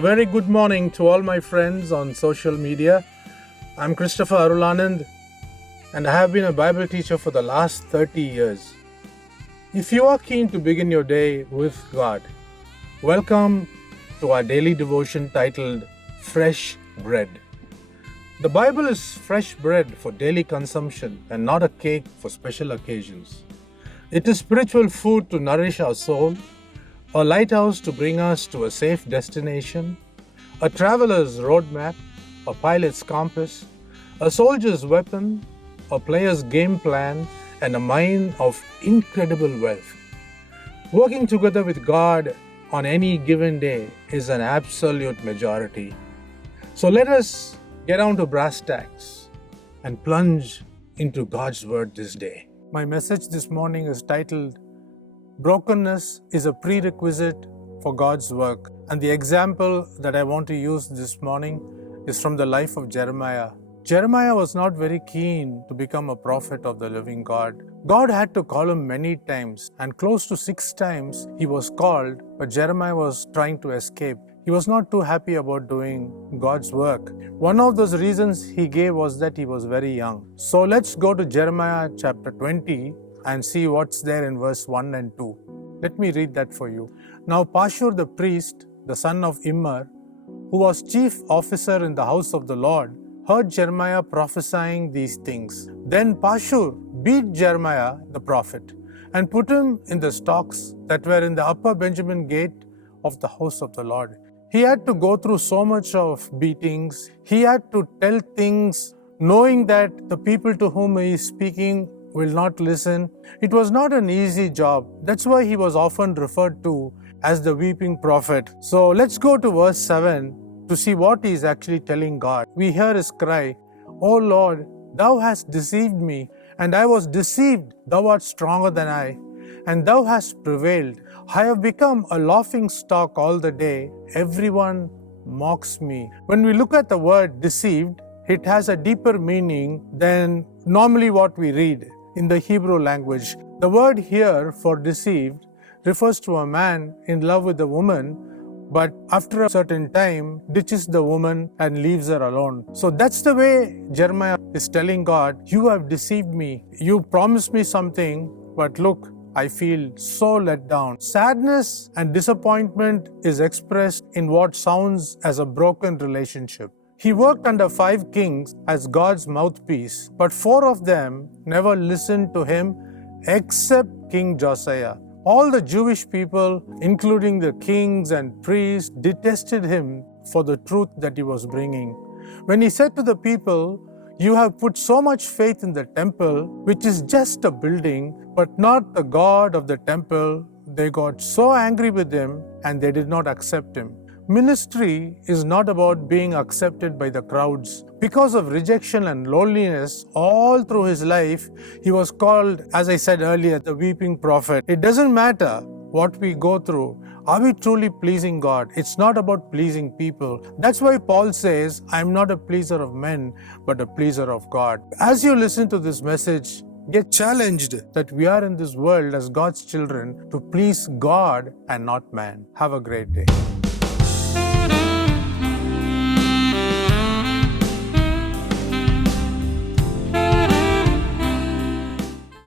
A very good morning to all my friends on social media. I'm Christopher Arul, and I have been a Bible teacher for the last 30 years. If you are keen to begin your day with God, welcome to our daily devotion titled Fresh Bread. The Bible is fresh bread for daily consumption and not a cake for special occasions. It is spiritual food to nourish our soul, a lighthouse to bring us to a safe destination, a traveler's roadmap, a pilot's compass, a soldier's weapon, a player's game plan, and a mine of incredible wealth. Working together with God on any given day is an absolute majority. So let us get down to brass tacks and plunge into God's Word this day. My message this morning is titled, Brokenness is a prerequisite for God's work. And the example that I want to use this morning is from the life of Jeremiah. Jeremiah was not very keen to become a prophet of the living God. God had to call him many times, and close to 6 times he was called, but Jeremiah was trying to escape. He was not too happy about doing God's work. One of those reasons he gave was that he was very young. So let's go to Jeremiah chapter 20 and see what's there in verse 1 and 2. Let me read that for you. Now Pashur the priest, the son of Immer, who was chief officer in the house of the Lord, heard Jeremiah prophesying these things. Then Pashur beat Jeremiah the prophet and put him in the stocks that were in the upper Benjamin gate of the house of the Lord. He had to go through so much of beatings. He had to tell things knowing that the people to whom he is speaking will not listen. It was not an easy job. That's why he was often referred to as the weeping prophet. So let's go to verse 7 to see what he is actually telling God. We hear his cry, O Lord, thou hast deceived me, and I was deceived. Thou art stronger than I, and thou hast prevailed. I have become a laughing stock all the day. Everyone mocks me. When we look at the word deceived, it has a deeper meaning than normally what we read in the Hebrew language. The word here for deceived refers to a man in love with a woman, but after a certain time ditches the woman and leaves her alone. So that's the way Jeremiah is telling God, you have deceived me. You promised me something, but look, I feel so let down. Sadness and disappointment is expressed in what sounds as a broken relationship. He worked under 5 kings as God's mouthpiece, but 4 of them never listened to him except King Josiah. All the Jewish people, including the kings and priests, detested him for the truth that he was bringing. When he said to the people, you have put so much faith in the temple, which is just a building, but not the God of the temple, they got so angry with him and they did not accept him. Ministry is not about being accepted by the crowds. Because of rejection and loneliness all through his life, he was called, as I said earlier, the weeping prophet. It doesn't matter what we go through. Are we truly pleasing God? It's not about pleasing people. That's why Paul says, I'm not a pleaser of men, but a pleaser of God. As you listen to this message, get challenged that we are in this world as God's children to please God and not man. Have a great day.